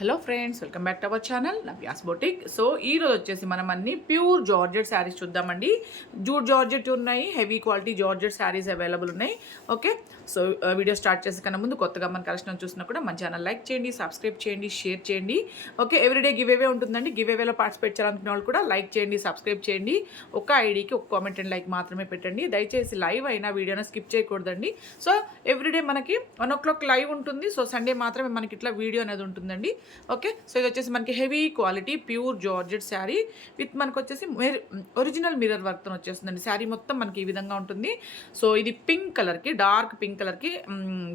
Hello friends, welcome back to our channel Navya's boutique. So ఈ రోజు వచ్చేసి మనం అన్ని ప్యూర్ జార్జెట్ శారీస్ చూద్దామండి. జూట్ జార్జెట్ ఉన్నాయి, heavy quality georgette saris available ఉన్నాయి. ఓకే, సో వీడియో స్టార్ట్ చేసే కన్నా ముందు కొత్తగా మన కలెక్షన్ చూసినా కూడా మన ఛానల్ లైక్ చేయండి, సబ్స్క్రైబ్ చేయండి, షేర్ చేయండి. ఓకే, ఎవ్రీడే గివ్ అవే ఉంటుందండి. గివ్ అవేలో పార్టిసిపేట్ చేయాలనుకునే వాళ్ళు కూడా లైక్ చేయండి, సబ్స్క్రైబ్ చేయండి. ఒక ఐడికి ఒక కామెంట్ అండ్ లైక్ మాత్రమే పెట్టండి. దయచేసి లైవ్ అయినా వీడియోని స్కిప్ చేయకూడదండి. సో ఎవ్రీడే మనకి 1 o'clock లైవ్ ఉంటుంది. సో సండే మాత్రమే మనకి ఇట్లా వీడియో అనేది ఉంటుందండి. ఓకే, సో ఇది వచ్చేసి మనకి heavy quality pure georgette sari with మనకు వచ్చేసి ఒరిజినల్ మిర్రర్ వర్క్తో వచ్చేస్తుందండి. శారీ మొత్తం మనకి ఈ విధంగా ఉంటుంది. సో ఇది పింక్ కలర్కి, డార్క్ పింక్ కలర్కి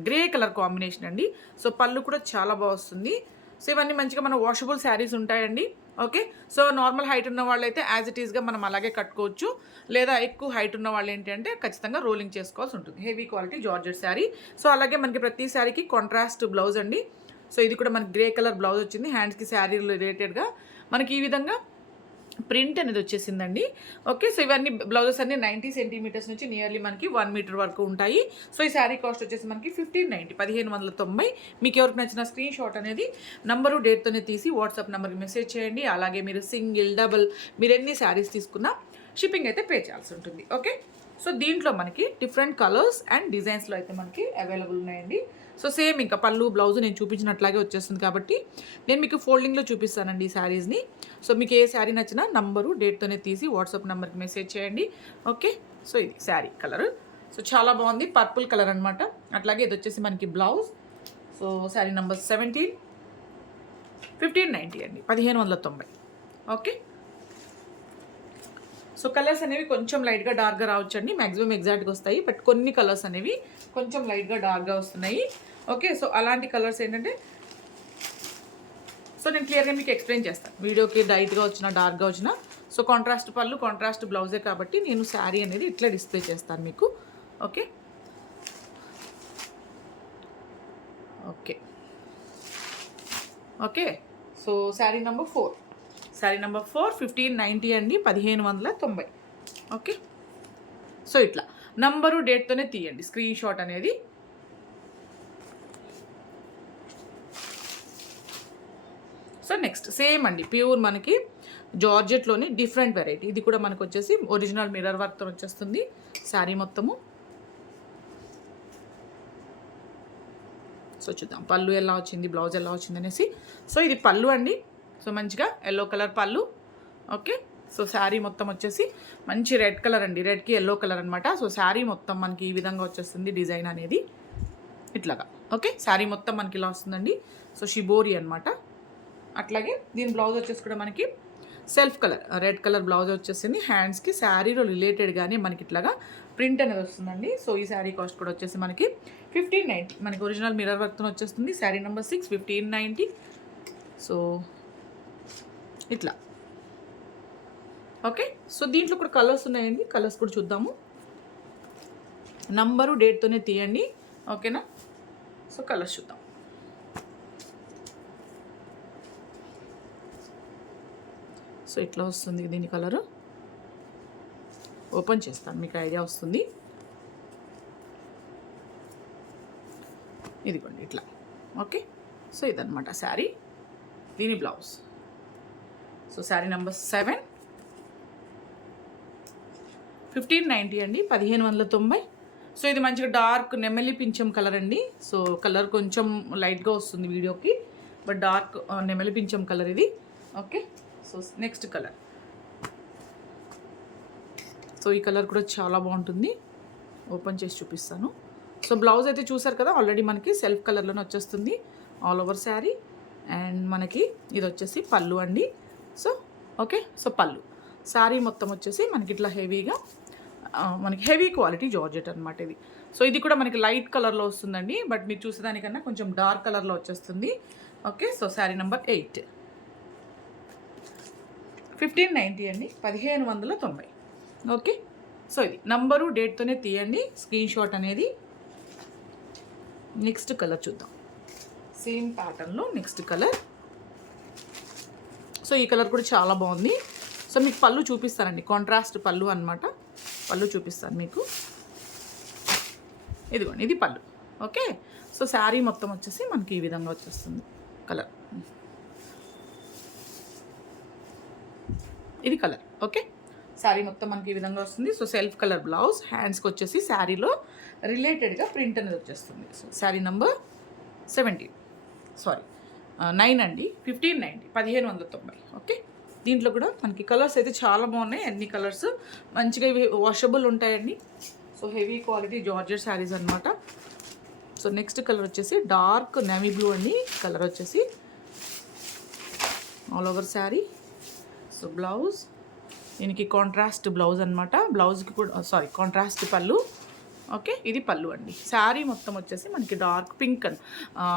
గ్రే కలర్ కాంబినేషన్ అండి. సో పళ్ళు కూడా చాలా బాగా వస్తుంది. సో ఇవన్నీ మంచిగా మన వాషబుల్ శారీస్ ఉంటాయండి. ఓకే, సో నార్మల్ హైట్ ఉన్న వాళ్ళు అయితే యాజ్ ఇట్ ఈస్గా మనం అలాగే కట్టుకోవచ్చు. లేదా ఎక్కువ హైట్ ఉన్న వాళ్ళు ఏంటంటే ఖచ్చితంగా రోలింగ్ చేసుకోవాల్సి ఉంటుంది. Heavy quality georgette sari. So అలాగే మనకి ప్రతి శారీకి కాంట్రాస్ట్ బ్లౌజ్ అండి. సో ఇది కూడా మనకి గ్రే కలర్ బ్లౌజ్ వచ్చింది. హ్యాండ్స్కి శారీ రిలేటెడ్గా మనకి ఈ విధంగా ప్రింట్ అనేది వచ్చేసిందండి. ఓకే, సో ఇవన్నీ బ్లౌజెస్ అన్ని 90 సెంటీమీటర్స్ నుంచి నియర్లీ మనకి 1 మీటర్ వరకు ఉంటాయి. సో ఈ శారీ కాస్ట్ వచ్చేసి మనకి 1590. మీకు ఎవరికి నచ్చిన స్క్రీన్ షాట్ అనేది నంబరు డేట్తోనే తీసి వాట్సాప్ నెంబర్కి మెసేజ్ చేయండి. అలాగే మీరు సింగిల్, డబుల్ మీరు ఎన్ని శారీస్ తీసుకున్నా షిప్పింగ్ అయితే పే చేయాల్సి ఉంటుంది. ఓకే, సో దీంట్లో మనకి డిఫరెంట్ కలర్స్ అండ్ డిజైన్స్లో అయితే మనకి అవైలబుల్ ఉన్నాయండి. సో సేమ్ ఇంకా పళ్ళు బ్లౌజ్ నేను చూపించినట్లాగే వచ్చేస్తుంది కాబట్టి నేను మీకు ఫోల్డింగ్లో చూపిస్తానండి ఈ శారీస్ని. సో మీకు ఏ శారీ నచ్చినా నంబరు డేట్తోనే తీసి వాట్సాప్ నెంబర్కి మెసేజ్ చేయండి. ఓకే, సో ఇది శారీ కలర్. సో చాలా బాగుంది, పర్పుల్ కలర్ అనమాట. అట్లాగే ఇది వచ్చేసి మనకి బ్లౌజ్. సో శారీ నెంబర్ 17, 1590 అండి, 1590. ఓకే, సో కలర్స్ అనేవి కొంచెం లైట్గా డార్క్గా రావచ్చండి. మ్యాక్సిమం ఎగ్జాక్ట్గా వస్తాయి, బట్ కొన్ని కలర్స్ అనేవి కొంచెం లైట్గా డార్క్గా వస్తున్నాయి. ఓకే, సో అలాంటి కలర్స్ ఏంటంటే సో నేను క్లియర్గా మీకు ఎక్స్ప్లెయిన్ చేస్తాను. వీడియోకి లైట్గా వచ్చిన, డార్క్గా వచ్చిన. సో కాంట్రాస్ట్ పళ్ళు, కాంట్రాస్ట్ బ్లౌజే కాబట్టి నేను శారీ అనేది ఇట్లా డిస్ప్లే చేస్తాను మీకు. Okay okay okay so sari number 4, 1590 అండి, 1590. ఓకే, సో ఇట్లా నంబరు డేట్తోనే తీయండి స్క్రీన్ షాట్ అనేది. సో నెక్స్ట్ సేమ్ అండి, ప్యూర్ మనకి జార్జెట్లోని డిఫరెంట్ వెరైటీ. ఇది కూడా మనకు వచ్చేసి ఒరిజినల్ మిర్రర్ వర్క్తో వచ్చేస్తుంది శారీ మొత్తము. సో చూద్దాం పళ్ళు ఎలా వచ్చింది, బ్లౌజ్ ఎలా వచ్చింది అనేసి. సో ఇది పళ్ళు అండి. సో మంచిగా ఎల్లో కలర్ పళ్ళు. ఓకే, సో శారీ మొత్తం వచ్చేసి మంచి రెడ్ కలర్ అండి, రెడ్కి ఎల్లో కలర్ అనమాట. సో శారీ మొత్తం మనకి ఈ విధంగా వచ్చేస్తుంది డిజైన్ అనేది ఇట్లాగా. ఓకే, శారీ మొత్తం మనకి ఇలా వస్తుందండి. సో షిబోరి అనమాట. అట్లాగే దీని బ్లౌజ్ వచ్చేసి కూడా మనకి self colour red colour blouse వచ్చేసింది. హ్యాండ్స్కి శారీలో రిలేటెడ్గానే మనకి ఇట్లాగా ప్రింట్ అనేది వస్తుందండి. సో ఈ శారీ కాస్ట్ కూడా వచ్చేసి మనకి 1590. మనకి ఒరిజినల్ మిర్రర్ వర్క్తో వచ్చేస్తుంది. శారీ నెంబర్ 6, 1590. సో ఇట్లా. ఓకే, సో దీంట్లో కూడా కలర్స్ ఉన్నాయండి. కలర్స్ కూడా చూద్దాము. నంబరు డేట్తోనే తీయండి. ఓకేనా, సో కలర్స్ చూద్దాం. సో ఇట్లా వస్తుంది దీని కలరు. ఓపెన్ చేస్తాను, మీకు ఐడియా వస్తుంది. ఇదిగోండి ఇట్లా. ఓకే, సో ఇదనమాట శారీ, దీని బ్లౌజ్. సో శారీ నెంబర్ 7, 1590 అండి, 1590. సో ఇది మంచిగా డార్క్ నెమలి పింఛం కలర్ అండి. సో కలర్ కొంచెం లైట్గా వస్తుంది వీడియోకి, బట్ డార్క్ నెమలి పింఛం కలర్ ఇది. Okay, so next colour. So ఈ కలర్ కూడా చాలా బాగుంటుంది. ఓపెన్ చేసి చూపిస్తాను. సో బ్లౌజ్ అయితే చూసారు కదా, ఆల్రెడీ మనకి సెల్ఫ్ కలర్లోనే వచ్చేస్తుంది ఆల్ ఓవర్ శారీ. అండ్ మనకి ఇది వచ్చేసి పళ్ళు అండి. సో ఓకే, సో పళ్ళు శారీ మొత్తం వచ్చేసి మనకి ఇట్లా హెవీగా మనకి హెవీ క్వాలిటీ జార్జెట్ అనమాట ఇది. సో ఇది కూడా మనకి లైట్ కలర్లో వస్తుందండి, బట్ మీరు చూసేదానికన్నా కొంచెం డార్క్ కలర్లో వచ్చేస్తుంది. ఓకే, సో శారీ నెంబర్ 8, 1590 అండి, 1590. ఓకే, సో ఇది నంబరు డేట్తోనే తీయండి స్క్రీన్ షాట్ అనేది. నెక్స్ట్ కలర్ చూద్దాం. సేమ్ ప్యాటర్న్లో నెక్స్ట్ కలర్. సో ఈ కలర్ కూడా చాలా బాగుంది. సో మీకు పళ్ళు చూపిస్తానండి, కాంట్రాస్ట్ పళ్ళు అనమాట. పళ్ళు చూపిస్తాను మీకు. ఇదిగోండి, ఇది పళ్ళు. ఓకే, సో శారీ మొత్తం వచ్చేసి మనకి ఈ విధంగా వచ్చేస్తుంది కలర్. ఇది కలర్. ఓకే, శారీ మొత్తం మనకి ఈ విధంగా వస్తుంది. సో సెల్ఫ్ కలర్ బ్లౌజ్, హ్యాండ్స్కి వచ్చేసి శారీలో రిలేటెడ్గా ప్రింట్ అనేది వచ్చేస్తుంది. సో శారీ నెంబర్ 9 అండి, 1590, 1590. ఓకే, దీంట్లో కూడా మనకి కలర్స్ అయితే చాలా బాగున్నాయి. అన్ని కలర్స్ మంచిగా ఇవి వాషబుల్ ఉంటాయండి. So heavy quality georgette saris అనమాట. సో నెక్స్ట్ కలర్ వచ్చేసి డార్క్ నేవీ బ్లూ అండి. కలర్ వచ్చేసి all over sari. So blouse, దీనికి కాంట్రాస్ట్ బ్లౌజ్ అనమాట. బ్లౌజ్కి కూడా కాంట్రాస్ట్ పళ్ళు. ఓకే, ఇది పళ్ళు అండి. శారీ మొత్తం వచ్చేసి మనకి డార్క్ పింక్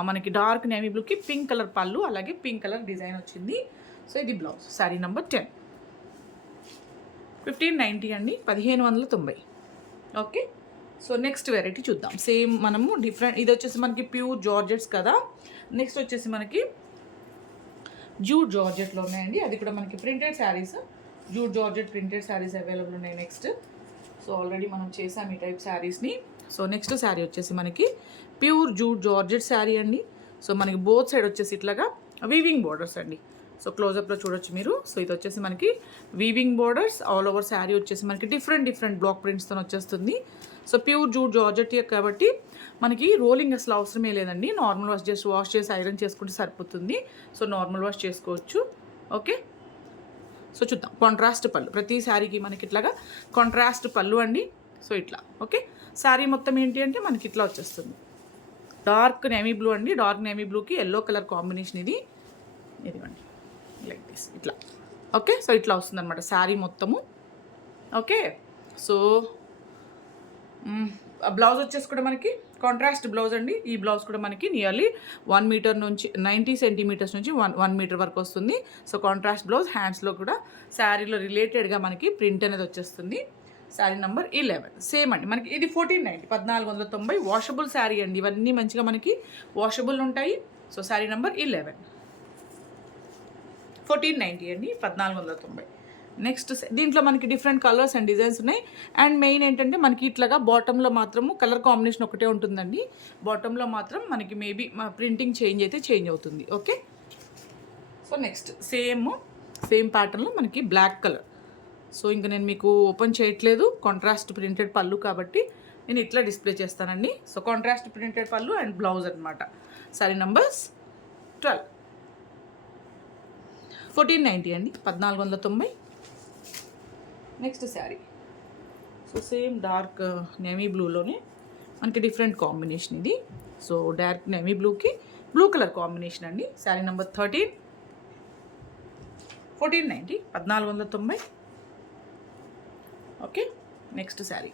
మనకి డార్క్ నేవీ బ్లూకి పింక్ కలర్ పళ్ళు, అలాగే పింక్ కలర్ డిజైన్ వచ్చింది. సో ఇది బ్లౌజ్. శారీ నెంబర్ 10, 1590 అండి, 1590. ఓకే, సో నెక్స్ట్ వెరైటీ చూద్దాం. సేమ్ మనము డిఫరెంట్, ఇది వచ్చేసి మనకి ప్యూర్ జార్జెట్స్ కదా. నెక్స్ట్ వచ్చేసి మనకి జూట్ జార్జెట్లో ఉన్నాయండి. అది కూడా మనకి printed saris, jute georgette printed saris available ఉన్నాయి. నెక్స్ట్, సో ఆల్రెడీ మనం చేసాం ఈ టైప్ శారీస్ని. సో నెక్స్ట్ శారీ వచ్చేసి మనకి ప్యూర్ జూట్ జార్జెట్ శారీ అండి. సో మనకి బోత్ సైడ్ వచ్చేసి ఇట్లాగా వీవింగ్ బోర్డర్స్ అండి. సో క్లోజప్లో చూడొచ్చు మీరు. సో ఇది వచ్చేసి మనకి weaving borders, all over sari వచ్చేసి మనకి డిఫరెంట్ బ్లాక్ ప్రింట్స్తో వచ్చేస్తుంది. సో ప్యూర్ జూట్ జార్జెట్ కాబట్టి మనకి రోలింగ్ అసలు అవసరమే లేదండి. నార్మల్ వాష్, జస్ట్ వాష్ చేసి ఐరన్ చేసుకుంటే సరిపోతుంది. సో నార్మల్ వాష్ చేసుకోవచ్చు. ఓకే, సో చూద్దాం. కాంట్రాస్ట్ పళ్ళు, ప్రతి శారీకి మనకి ఇట్లాగా కాంట్రాస్ట్ పళ్ళు అండి. సో ఇట్లా. ఓకే, శారీ మొత్తం ఏంటి అంటే మనకి ఇట్లా వచ్చేస్తుంది. డార్క్ నేవీ బ్లూ అండి. డార్క్ నేవీ బ్లూకి ఎల్లో కలర్ కాంబినేషన్ ఇదివ్వండి, లైక్ దిస్ ఇట్లా. ఓకే, సో ఇట్లా వస్తుంది అనమాట శారీ మొత్తము. ఓకే, సో బ్లౌజ్ వచ్చేసి కూడా మనకి కాంట్రాస్ట్ బ్లౌజ్ అండి. ఈ బ్లౌజ్ కూడా మనకి నియర్లీ 1 మీటర్ నుంచి 90 సెంటీమీటర్స్ నుంచి 1 మీటర్ వరకు వస్తుంది. సో కాంట్రాస్ట్ బ్లౌజ్, హ్యాండ్స్లో కూడా శారీలో రిలేటెడ్గా మనకి ప్రింట్ అనేది వచ్చేస్తుంది. శారీ నెంబర్ 11 సేమ్ అండి. మనకి ఇది 1490, 1490 వాషబుల్ శారీ అండి. ఇవన్నీ మంచిగా మనకి వాషబుల్ ఉంటాయి. సో శారీ నెంబర్ 11, 1490 అండి, 1490. నెక్స్ట్ దీంట్లో మనకి డిఫరెంట్ కలర్స్ అండ్ డిజైన్స్ ఉన్నాయి. అండ్ మెయిన్ ఏంటంటే మనకి ఇట్లాగా బాటంలో మాత్రము కలర్ కాంబినేషన్ ఒకటే ఉంటుందండి. బాటంలో మాత్రం మనకి మేబీ ప్రింటింగ్ చేంజ్ అవుతుంది. ఓకే, సో నెక్స్ట్ సేమ్ ప్యాటర్న్లో మనకి బ్లాక్ కలర్. సో ఇంకా నేను మీకు ఓపెన్ చేయట్లేదు, కాంట్రాస్ట్ ప్రింటెడ్ పళ్ళు కాబట్టి నేను ఇట్లా డిస్ప్లే చేస్తానండి. So contrast printed pallu and blouse అనమాట. సారీ నంబర్స్ 12, 1490 అండి, 1490. Next sari, so same dark navy బ్లూలోనే మనకి డిఫరెంట్ కాంబినేషన్ ఇది. సో డార్క్ నేవీ బ్లూకి బ్లూ కలర్ కాంబినేషన్ అండి. Sari number 13, 1490, 1490. Okay, next sari.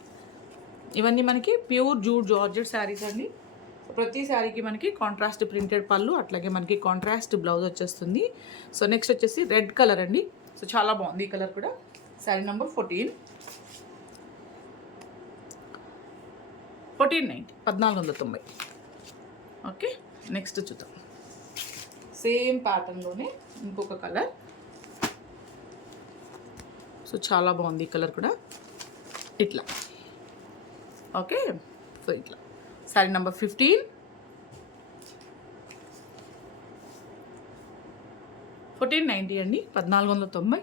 ఇవన్నీ మనకి ప్యూర్ జూట్ జార్జెట్ శారీస్ అండి. ప్రతి శారీకి మనకి కాంట్రాస్ట్ ప్రింటెడ్ పళ్ళు, అట్లాగే మనకి కాంట్రాస్ట్ బ్లౌజ్ వచ్చేస్తుంది. సో నెక్స్ట్ వచ్చేసి రెడ్ కలర్ అండి. సో చాలా బాగుంది ఈ కలర్ కూడా. శారీ నెంబర్ 14, 1490, 1490. ఓకే, నెక్స్ట్ చూద్దాం. సేమ్ ప్యాటర్న్లోనే ఇంకొక కలర్. సో చాలా బాగుంది ఈ కలర్ కూడా, ఇట్లా. ఓకే, సో ఇట్లా. శారీ నెంబర్ 15, 1490 అండి, 1490.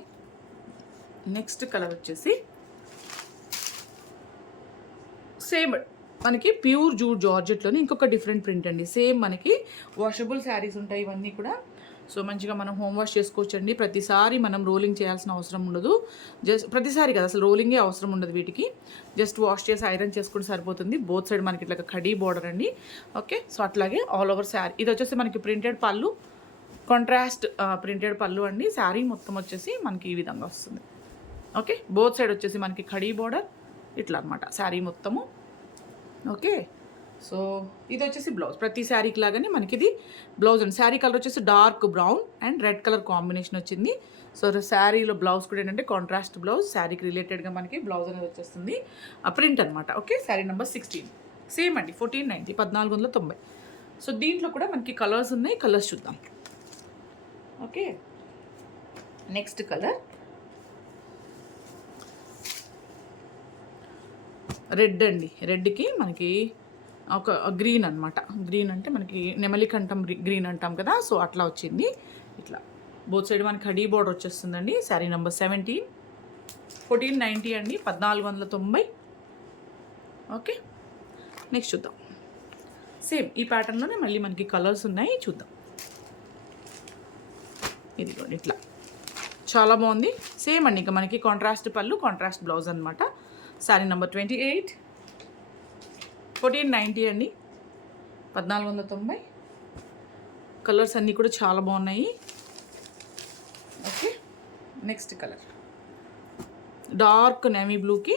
నెక్స్ట్ కలర్ వచ్చేసి సేమ్ మనకి ప్యూర్ జూట్ జార్జెట్లోనే ఇంకొక డిఫరెంట్ ప్రింట్ అండి. సేమ్ మనకి వాషబుల్ శారీస్ ఉంటాయి ఇవన్నీ కూడా. సో మంచిగా మనం హోమ్ వాష్ చేసుకోవచ్చు అండి. ప్రతిసారి మనం రోలింగ్ చేయాల్సిన అవసరం ఉండదు. జస్ట్ ప్రతిసారి కదా, అసలు రోలింగే అవసరం ఉండదు వీటికి. జస్ట్ వాష్ చేసి ఐరన్ చేసుకుంటే సరిపోతుంది. బోత్ సైడ్ మనకి ఇట్లా కడీ బోర్డర్ అండి. ఓకే, సో అట్లాగే ఆల్ ఓవర్ శారీ. ఇది వచ్చేసి మనకి ప్రింటెడ్ పళ్ళు, కాంట్రాస్ట్ ప్రింటెడ్ పళ్ళు అండి. శారీ మొత్తం వచ్చేసి మనకి ఈ విధంగా వస్తుంది. ఓకే, బోత్ సైడ్ వచ్చేసి మనకి కడీ బోర్డర్ ఇట్లా అనమాట శారీ మొత్తము. ఓకే, సో ఇది వచ్చేసి బ్లౌజ్. ప్రతి శారీకి లాగానే మనకి ఇది బ్లౌజ్ అండి. శారీ కలర్ వచ్చేసి dark brown and red colour combination వచ్చింది. సో శారీలో బ్లౌజ్ కూడా ఏంటంటే కాంట్రాస్ట్ బ్లౌజ్, శారీకి రిలేటెడ్గా మనకి బ్లౌజ్ అనేది వచ్చేస్తుంది, ఆ ప్రింట్ అనమాట. ఓకే, శారీ నెంబర్ 16 సేమ్ అండి, 1490, 1490. సో దీంట్లో కూడా మనకి కలర్స్ ఉన్నాయి, కలర్స్ చూద్దాం. ఓకే, నెక్స్ట్ కలర్ రెడ్ అండి. రెడ్కి మనకి ఒక గ్రీన్ అనమాట. గ్రీన్ అంటే మనకి నెమలికంఠం గ్రీన్ అంటాం కదా, సో అట్లా వచ్చింది ఇట్లా. బోత్ సైడ్ మనకి హడీ బోర్డర్ వచ్చేస్తుందండి. శారీ నెంబర్ 17, 1490 అండి, 1490. ఓకే, నెక్స్ట్ చూద్దాం. సేమ్ ఈ ప్యాటర్న్లోనే మళ్ళీ మనకి కలర్స్ ఉన్నాయి, చూద్దాం. ఇదిగోండి ఇట్లా చాలా బాగుంది. సేమ్ అండి, ఇంకా మనకి కాంట్రాస్ట్ పళ్ళు, కాంట్రాస్ట్ బ్లౌజ్ అనమాట. శారీ నెంబర్ 28, 1490 అండి, 1490. కలర్స్ అన్నీ కూడా చాలా బాగున్నాయి. Okay, next colour dark navy బ్లూకి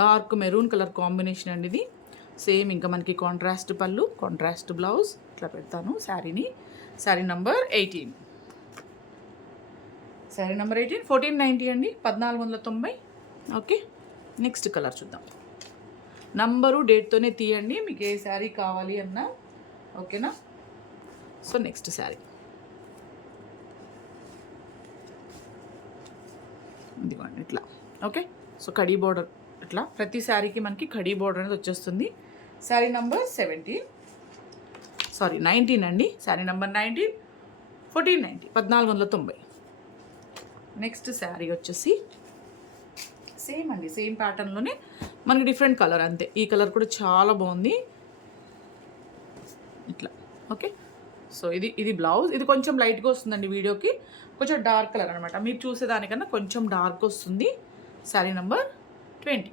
డార్క్ మెరూన్ కలర్ కాంబినేషన్ అండి ఇది. సేమ్ ఇంకా మనకి కాంట్రాస్ట్ పళ్ళు, కాంట్రాస్ట్ బ్లౌజ్. ఇట్లా పెడతాను శారీని. శారీ నెంబర్ 18, శారీ నెంబర్ 18, 1490 అండి, 1490. ఓకే, నెక్స్ట్ కలర్ చూద్దాం. నంబరు డేట్తోనే తీయండి మీకు ఏ శారీ కావాలి అన్నా. ఓకేనా? సో నెక్స్ట్ శారీ ఇదిగోండి ఇట్లా. ఓకే, సో కడీ బోర్డర్ ఇట్లా ప్రతి శారీకి మనకి కడీ బోర్డర్ అనేది వచ్చేస్తుంది. శారీ నెంబర్ 19 అండి. శారీ నెంబర్ 19, 1490, 1490. నెక్స్ట్ శారీ వచ్చేసి సేమ్ అండి, సేమ్ ప్యాటర్న్లోనే మనకి డిఫరెంట్ కలర్ అంతే. ఈ కలర్ కూడా చాలా బాగుంది ఇట్లా. ఓకే, సో ఇది బ్లౌజ్. ఇది కొంచెం లైట్గా వస్తుందండి వీడియోకి, కొంచెం డార్క్ కలర్ అనమాట. మీరు చూసేదానికన్నా కొంచెం డార్క్ వస్తుంది. శారీ నెంబర్ 20,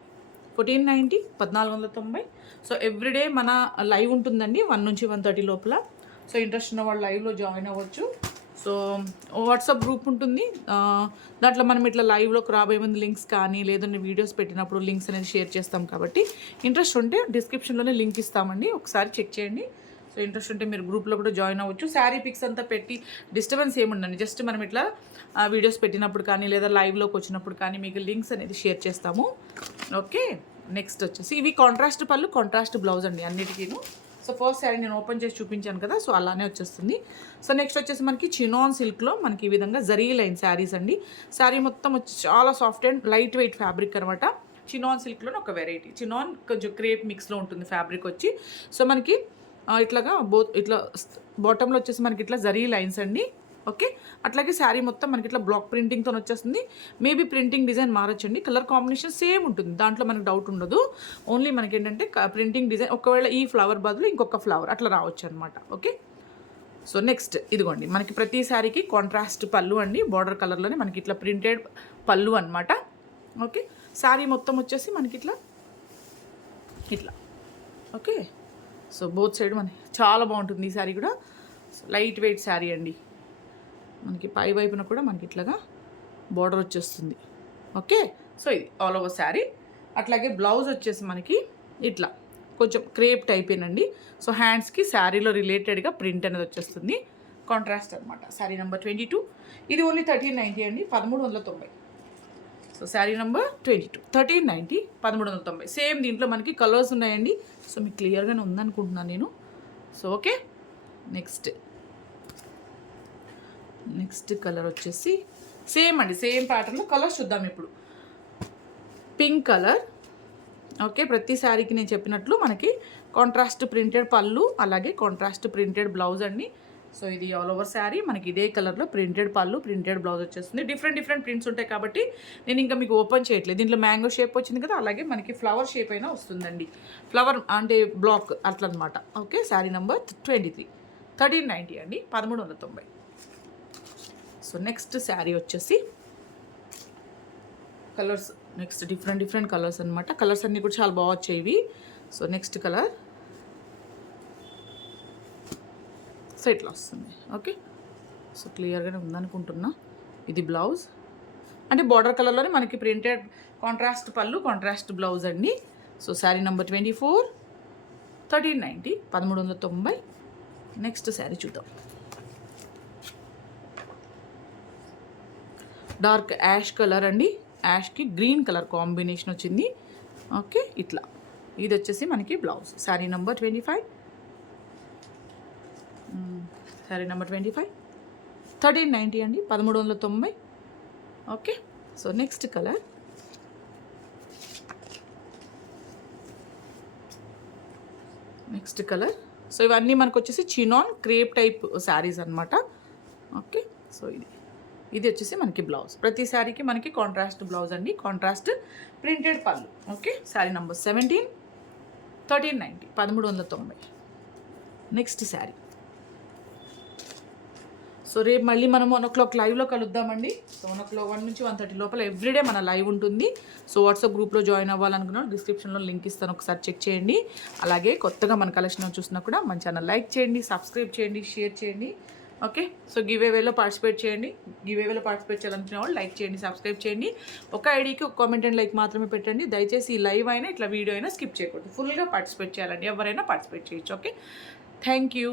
1490, 1490. సో ఎవ్రీడే మన లైవ్ ఉంటుందండి 1 నుంచి 1:30 లోపల. సో ఇంట్రెస్ట్ ఉన్న వాళ్ళు లైవ్లో జాయిన్ అవ్వచ్చు. సో వాట్సాప్ గ్రూప్ ఉంటుంది, దాంట్లో మనం ఇట్లా లైవ్లోకి రాబోయే ముందు లింక్స్ కానీ లేదంటే వీడియోస్ పెట్టినప్పుడు లింక్స్ అనేది షేర్ చేస్తాం. కాబట్టి ఇంట్రెస్ట్ ఉంటే డిస్క్రిప్షన్లోనే లింక్ ఇస్తామండి, ఒకసారి చెక్ చేయండి. సో ఇంట్రెస్ట్ ఉంటే మీరు గ్రూప్లో కూడా జాయిన్ అవ్వచ్చు. శారీ పిక్స్ అంతా పెట్టి డిస్టర్బెన్స్ ఏముండండి, జస్ట్ మనం ఇట్లా వీడియోస్ పెట్టినప్పుడు కానీ లేదా లైవ్లోకి వచ్చినప్పుడు కానీ మీకు లింక్స్ అనేది షేర్ చేస్తాము. ఓకే, నెక్స్ట్ వచ్చేసి ఇవి కాంట్రాస్ట్ పళ్ళు, కాంట్రాస్ట్ బ్లౌజ్ అండి అన్నిటికీను. సో ఫస్ట్ శారీ నేను ఓపెన్ చేసి చూపించాను కదా, సో అలానే వచ్చేస్తుంది. సో నెక్స్ట్ వచ్చేసి మనకి చినాన్ సిల్క్లో మనకి ఈ విధంగా జరీ లైన్ శారీస్ అండి. శారీ మొత్తం వచ్చి చాలా soft and light weight fabric అనమాట. చినాన్ సిల్క్లోనే ఒక వెరైటీ. చినాన్ కొంచెం క్రేప్ మిక్స్లో ఉంటుంది ఫ్యాబ్రిక్ వచ్చి. సో మనకి ఇట్లాగా ఇట్లా బాటంలో వచ్చేసి మనకి ఇట్లా జరీ లైన్స్ అండి. ఓకే, అట్లాగే శారీ మొత్తం మనకి ఇట్లా బ్లాక్ ప్రింటింగ్తో వచ్చేస్తుంది. మేబీ ప్రింటింగ్ డిజైన్ మారొచ్చండి, కలర్ కాంబినేషన్ సేమ్ ఉంటుంది, దాంట్లో మనకు డౌట్ ఉండదు. ఓన్లీ మనకి ఏంటంటే ప్రింటింగ్ డిజైన్ ఒకవేళ ఈ ఫ్లవర్ బదులు ఇంకొక ఫ్లవర్ అట్లా రావచ్చు అనమాట. ఓకే, సో నెక్స్ట్ ఇదిగోండి మనకి ప్రతి శారీకి కాంట్రాస్ట్ పళ్ళు అండి. బార్డర్ కలర్లోనే మనకి ఇట్లా ప్రింటెడ్ పళ్ళు అనమాట. ఓకే, శారీ మొత్తం వచ్చేసి మనకి ఇట్లా. ఓకే, సో బోత్ సైడ్ మనకి చాలా బాగుంటుంది ఈ శారీ కూడా. లైట్ వెయిట్ శారీ అండి. మనకి పై వైపున కూడా మనకి ఇట్లాగా బార్డర్ వచ్చేస్తుంది. ఓకే, సో ఇది ఆల్ ఓవర్ శారీ. అట్లాగే బ్లౌజ్ వచ్చేసి మనకి ఇట్లా కొంచెం క్రేప్ టైపేనండి. సో హ్యాండ్స్కి శారీలో రిలేటెడ్గా ప్రింట్ అనేది వచ్చేస్తుంది, కాంట్రాస్ట్ అనమాట. శారీ నెంబర్ 22, ఇది ఓన్లీ 1390 అండి, 1390. So sari number 22, 1390, 1390. సేమ్ దీంట్లో మనకి కలర్స్ ఉన్నాయండి. సో మీకు క్లియర్గానే ఉందనుకుంటున్నాను నేను. సో ఓకే, నెక్స్ట్ కలర్ వచ్చేసి సేమ్ అండి, సేమ్ ప్యాటర్న్లో కలర్స్ చూద్దాం ఇప్పుడు. Pink colour. ఓకే, ప్రతి శారీకి నేను చెప్పినట్లు మనకి కాంట్రాస్ట్ ప్రింటెడ్ పళ్ళు, అలాగే కాంట్రాస్ట్ ప్రింటెడ్ బ్లౌజ్ అండి. సో ఇది ఆల్ ఓవర్ శారీ మనకి ఇదే కలర్లో ప్రింటెడ్ పళ్ళు, ప్రింటెడ్ బ్లౌజ్ వచ్చేస్తుంది. డిఫరెంట్ ప్రింట్స్ ఉంటాయి కాబట్టి నేను ఇంకా మీకు ఓపెన్ చేయట్లేదు. దీంట్లో మ్యాంగో షేప్ వచ్చింది కదా, అలాగే మనకి ఫ్లవర్ షేప్ అయినా వస్తుందండి, ఫ్లవర్ అంటే బ్లాక్ అట్లా అనమాట. ఓకే, శారీ నెంబర్ 23, 1390 అండి, 1390. సో నెక్స్ట్ శారీ వచ్చేసి కలర్స్, నెక్స్ట్ డిఫరెంట్ కలర్స్ అనమాట. కలర్స్ అన్నీ కూడా చాలా బాగా వచ్చేవి. సో నెక్స్ట్ కలర్ సో ఇట్లా వస్తుంది. ఓకే, సో క్లియర్గానే ఉందనుకుంటున్నా. ఇది బ్లౌజ్ అంటే బార్డర్ కలర్లోనే మనకి printed contrast pallu, contrast blouse అండి. So sari number 24, 1390, 1390. Next sari చూద్దాం. డార్క్ యాష్ కలర్ అండి, యాష్కి గ్రీన్ కలర్ కాంబినేషన్ వచ్చింది. ఓకే, ఇట్లా ఇది వచ్చేసి మనకి blouse. Sari number 25, sari number 25, 1390 అండి, 1390. Okay, so next colour so ఇవన్నీ మనకు వచ్చేసి చినాన్ క్రేప్ టైప్ శారీస్ అనమాట. ఓకే, సో ఇది ఇది వచ్చేసి మనకి బ్లౌజ్. ప్రతి శారీకి మనకి కాంట్రాస్ట్ బ్లౌజ్ అండి, కాంట్రాస్ట్ ప్రింటెడ్ పళ్ళు. Okay, sari number 17, 1390, 1390. Next sari. So రేపు మళ్ళీ మనం 1:00 లైవ్లో కలుద్దామండి. సో 1 నుంచి 1:30 లోపల ఎవ్రీడే మన లైవ్ ఉంటుంది. సో వాట్సాప్ గ్రూప్లో జాయిన్ అవ్వాలనుకున్నాను, డిస్క్రిప్షన్లో లింక్ ఇస్తాను, ఒకసారి చెక్ చేయండి. అలాగే కొత్తగా మన కలెక్షన్ చూసినా కూడా మన ఛానల్ లైక్ చేయండి, సబ్స్క్రైబ్ చేయండి, షేర్ చేయండి. ఓకే, సో గివేవేలో పార్టిసిపేట్ చేయండి. గివేవేలో పార్టిసిపేట్ చేయాలనుకునే వాళ్ళు లైక్ చేయండి, సబ్స్క్రైబ్ చేయండి. ఒక ఐడికి ఒక కామెంట్ అండ్ లైక్ మాత్రమే పెట్టండి. దయచేసి ఈ లైవ్ అయినా ఇట్లా వీడియో అయినా స్కిప్ చేయకూడదు, ఫుల్గా పార్టిసిపేట్ చేయాలండి. ఎవరైనా పార్టిసిపేట్ చేయొచ్చు. Okay, thank you.